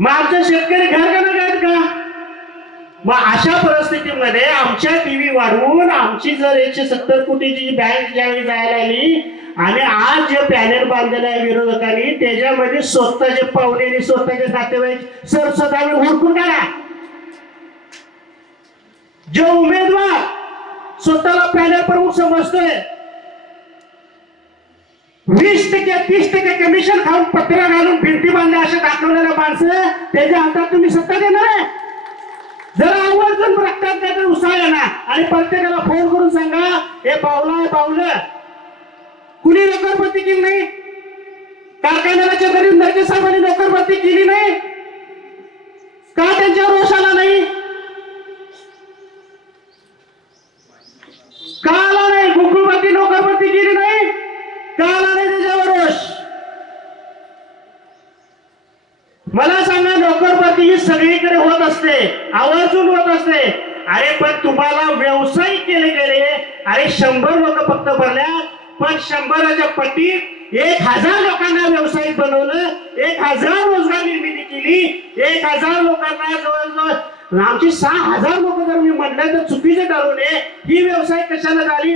मग आमचे शेतकरी घर का? आहेत का मग अशा परिस्थितीमध्ये आमच्या टीव्ही वाढवून आमची जर एकशे सत्तर कोटीची बँक ज्यावेळी जायला आली आणि आज जे पॅनेल बांधलेलं आहे विरोधकांनी त्याच्यामध्ये स्वतःचे पाहुणे आणि स्वतःचे नातेवाईक सर स्वतः हुडकून काढा. जो उमेदवार स्वतःला पॅनल प्रमुख समजतोय वीस टक्के तीस टक्के कमिशन खाऊन पत्र घालून भिंती बांधल्या असे दाखवलेल्या माणसं त्याच्या हातात तुम्ही सत्ता देणार आहे. जरा आवर्जून रक्तात काहीतरी उत्साह येणार. आणि प्रत्येकाला फोन करून सांगा हे पावलं आहे पावलं कुणी नोकरपत्ती केली नाही? कारखान्याच्या गरीब नरके साहेबांनी नोकरपत्ती केली नाही? का त्यांच्यावर रोष आला नाही का आला नाही गोकुळपती नोकरपत्ती केली नाही का आला नाही त्याच्यावर रोष मला सांगा नोकरपाती ही सगळीकडे होत असते आवर्जून होत असते. अरे पण तुम्हाला व्यावसायिक केले गेले. अरे शंभर लोक फक्त भरल्या. पण शंभराच्या पटीत एक हजार लोकांना व्यावसायिक बनवलं एक हजार रोजगार निर्मिती केली एक हजार लोकांना जवळजवळ आमची सहा हजार लोक जर मी म्हटलं तर चुकीचे ठरवले. ही व्यवसाय कशाला झाली?